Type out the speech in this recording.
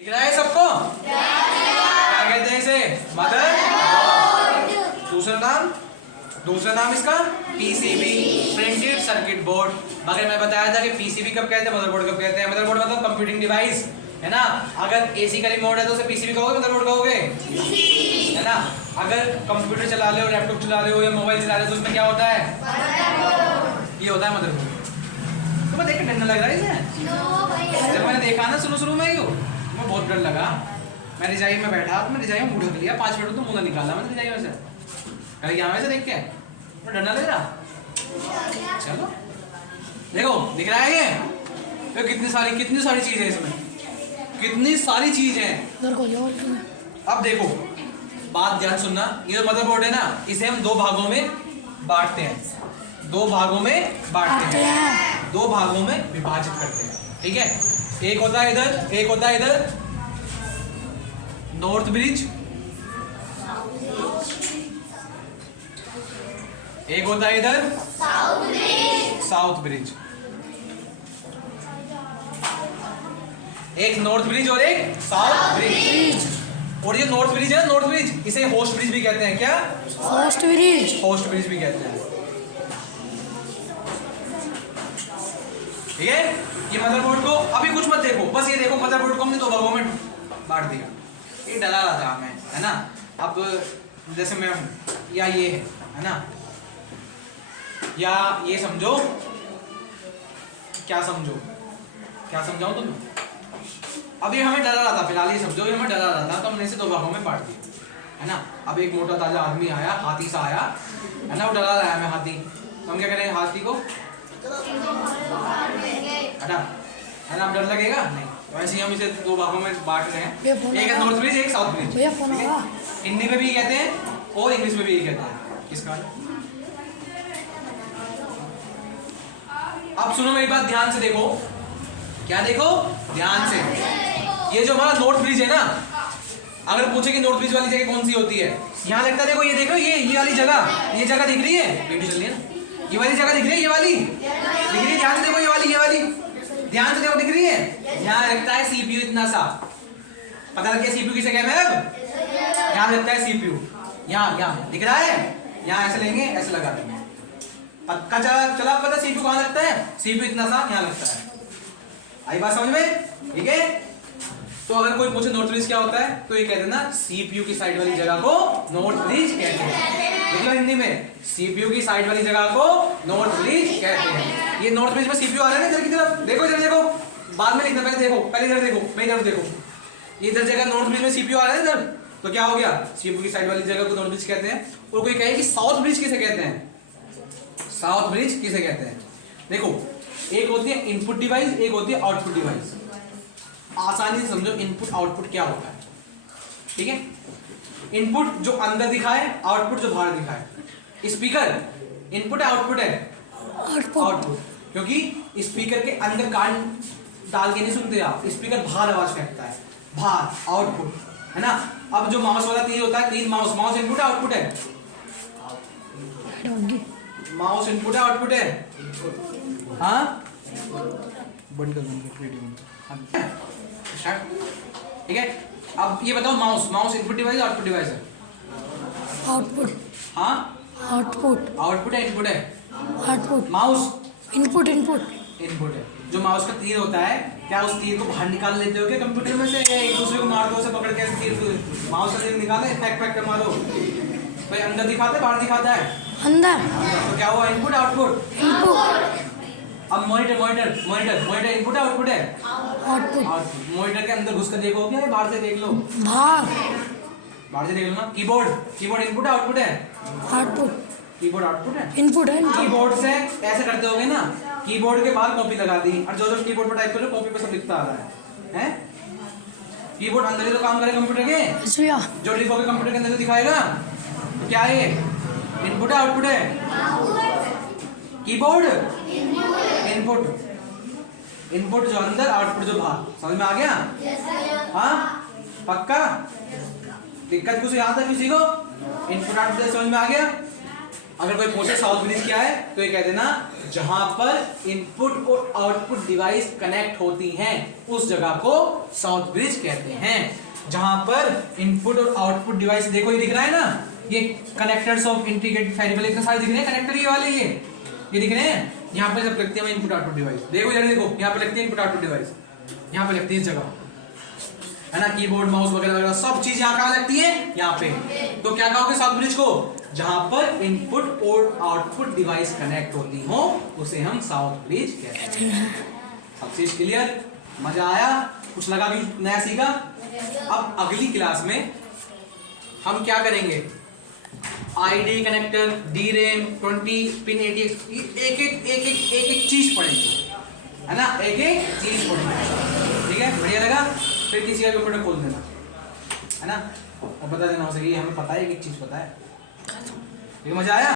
दिख रहा है सबको? क्या कहते हैं इसे? मदर। दूसरा नाम इसका पीसीबी, प्रिंटेड सर्किट बोर्ड। मगर मैं बताया था कि पीसीबी कब कहते हैं, मदरबोर्ड कब कहते हैं। मदरबोर्ड मतलब कंप्यूटिंग डिवाइस है ना। अगर एसी का रिमोट है तो उसे पीसीबी कहोगे, मदरबोर्ड कहोगे, है ना। अगर कंप्यूटर चला रहे हो, लैपटॉप चला रहे हो या मोबाइल चला रहे हो तो उसमें क्या होता है? ये होता है मदरबोर्ड। तो मैं देख के डर लग रहा है इसे। जब मैंने देखा ना शुरू में मैं बहुत डर लगा। मैं रिजाई में बैठा, मैं रिजाई में मुंह ढक लिया, 5 मिनट तो मुंह निकाला मैंने रिजाई में से। कल क्या वैसे देख के तो डर ना लग रहा। चलो देखो, दिख रहा है ये तो कितनी सारी चीज है इसमें, कितनी सारी चीज है। अब देखो, बात ध्यान सुनना। ये जो मदरबोर्ड है ना, इसे हम दो भागों में बांटते हैं, दो भागों में विभाजित करते हैं। ठीक है, एक होता है इधर, एक होता है इधर नॉर्थ ब्रिज, एक होता है इधर साउथ ब्रिज। एक नॉर्थ ब्रिज और एक साउथ ब्रिज। और ये नॉर्थ ब्रिज है, नॉर्थ ब्रिज इसे होस्ट ब्रिज भी कहते हैं। क्या? होस्ट ब्रिज भी कहते हैं। ठीक है, ये मदरबोर्ड को अभी कुछ मत देखो, बस ये देखो मदरबोर्ड को हमने दो भागों में बांट दिया। ये डला रहा था हमें, है ना। अब जैसे मैं या ये है ना, या ये समझो, क्या समझाऊं तुम्हें? अभी हमें डरा रहा था, फिलहाल ये समझो ये हमें डरा रहा था, तो हमने इसे दो भागों में बांट दिया, है ना। अब एक मोटा ताजा आदमी आया, हाथी सा आया, है ना, वो डरा रहा है हमें हाथी, तो हम क्या करें? हाथी को हटा, है ना। अब डर लगेगा नहीं, तो ऐसे ही हम इसे दो भागों में बांट रहे हैं। एक है नॉर्थ ब्रिज, एक साउथ ब्रिज। हिंदी में भी कहते हैं और इंग्लिश में भी कहते हैं। किसका? अब सुनो मेरी बात ध्यान से, देखो। क्या देखो? ध्यान से। ये जो हमारा नॉर्थ ब्रिज है ना, अगर पूछे कि नॉर्थ ब्रिज वाली जगह कौन सी होती है, यहाँ लगता है। देखो ये देखो, ये वाली जगह, ये जगह दिख रही है, वीडियो चल रही है ना, ये वाली जगह दिख रही है, ये वाली दिख रही है। ध्यान से देखो, ये वाली ध्यान से देखो, दिख रही है। यहाँ लगता है सीपीयू, इतना सा। पता लग गया सीपीयू किसे कहते हैं? अब यहाँ लगता है सीपीयू, यहाँ दिख रहा है। यहाँ ऐसे लेंगे, ऐसे लगा देंगे, पक्का चला पता सीपीयू कहाँ लगता है? सीपीयू इतना सा यहाँ लगता है। आई बात समझ में? ठीक है। तो अगर कोई पूछे नॉर्थ ब्रिज क्या होता है, तो ये कहते हैं ना, सीपीयू की साइड वाली जगह को नॉर्थ ब्रिज कहते हैं। देखो हिंदी में, सीपीयू की साइड वाली जगह को नॉर्थ ब्रिज कहते हैं। ये नॉर्थ ब्रिज में सीपीयू आ रहा है ना, इधर की तरफ देखो, इधर देखो, बाद में लिखना, पहले देखो, पहले इधर देखो, मैं इधर देखो, ये इधर जगह नॉर्थ ब्रिज में सीपीयू आ रहा है इधर, तो क्या हो गया? सीपीयू की साइड वाली जगह को नॉर्थ ब्रिज कहते हैं। और कोई कहे कि साउथ ब्रिज किसे कहते हैं? साउथ ब्रिज किसे कहते हैं? देखो, एक होती है इनपुट डिवाइस, एक होती है आउटपुट डिवाइस। आसानी से समझो इनपुट आउटपुट क्या होता है। ठीक है, इनपुट जो अंदर दिखाए, आउटपुट जो बाहर दिखाए। स्पीकर इनपुट है, आउटपुट है? आउटपुट। क्योंकि स्पीकर के अंदर कान डाल के नहीं सुनते आप, स्पीकर बाहर आवाज फेंकता है, बाहर, आउटपुट, है ना। अब जो माउस वाला तीर होता है, तीर माउस इनपुट है, आउटपुट है? माउस इनपुट है, आउटपुट है? हाँ, बंद कर वीडियो। ठीक है, अब ये बताओ, mouse input device, output device है? आउटपुट। हाँ, आउटपुट है, इनपुट है? आउटपुट। माउस इनपुट है। जो माउस का तीर होता है, क्या उस तीर को बाहर निकाल लेते हो क्या कंप्यूटर में से? एक दूसरे को मार दो, उसे पकड़ के ऐसे तीर, माउस का तीर निकाले, फेंक कर मारो। भाई अंदर दिखाता है, बाहर दिखाता है? अंदर। तो क्या हुआ? Input, output. अब मॉनिटर इनपुट है, आउटपुट है? आउटपुट। मॉनिटर के अंदर घुस कर देखो क्या, बाहर से देख लो? बाहर से देख लो ना। कीबोर्ड इनपुट है, आउटपुट है? आउटपुट। कीबोर्ड आउटपुट है? इनपुट है। कीबोर्ड से ऐसे करते होगे ना, कीबोर्ड के बाहर कॉपी लगा दी, और जो कीबोर्ड पर टाइप करो, कॉपी पे सब लिखता आ रहा है? कीबोर्ड अंदर ही तो काम करे कंप्यूटर के, जो लिखोगे कंप्यूटर के अंदर तो दिखाएगा। तो क्या है? इनपुट है, आउटपुट है? कीबोर्ड इनपुट जो अंदर, आउटपुट जो बाहर। समझ में आ गया? हाँ, पक्का? दिक्कत कुछ यहाँ तक किसी को? इनपुट आउटपुट समझ में आ गया? अगर कोई पूछे साउथ ब्रिज क्या है तो ये कह देना जहां पर इनपुट और आउटपुट डिवाइस कनेक्ट होती हैं उस जगह को साउथ ब्रिज कहते हैं। जहां पर इनपुट और आउटपुट डिवाइस, देखो ये दिख रहा है ना, ये कनेक्टर्स ऑफ इंटीग्रेटेड वेरिएबल इतने सारे दिख रहे हैं, कनेक्टर ये वाले ये दिख रहे हैं। यहाँ पे जब लगती है इनपुट आउटपुट डिवाइस, देखो इधर देखो, यहाँ पे लगती है इनपुट आउटपुट डिवाइस, यहाँ पे लगती है इस जगह, है ना, कीबोर्ड माउस वगैरह वगैरह सब चीज यहाँ कहाँ लगती है, यहाँ पे। तो क्या कहोगे साउथ ब्रिज को? जहां पर इनपुट और आउटपुट डिवाइस कनेक्ट होती हो उसे हम साउथ ब्रिज कहते हैं। सब चीज क्लियर? मजा आया? कुछ लगा भी नया सीखा? अब अगली क्लास में हम क्या करेंगे, ID connector, D RAM, 20 pin, एक चीज पढ़ेंगे, है ना, एक एक चीज पढ़ेंगे। ठीक है, बढ़िया लगा? फिर किसी का कंप्यूटर खोल देना, है ना, और बता देना हो सके हमें पता है, एक चीज पता है। ठीक है, मजा आया?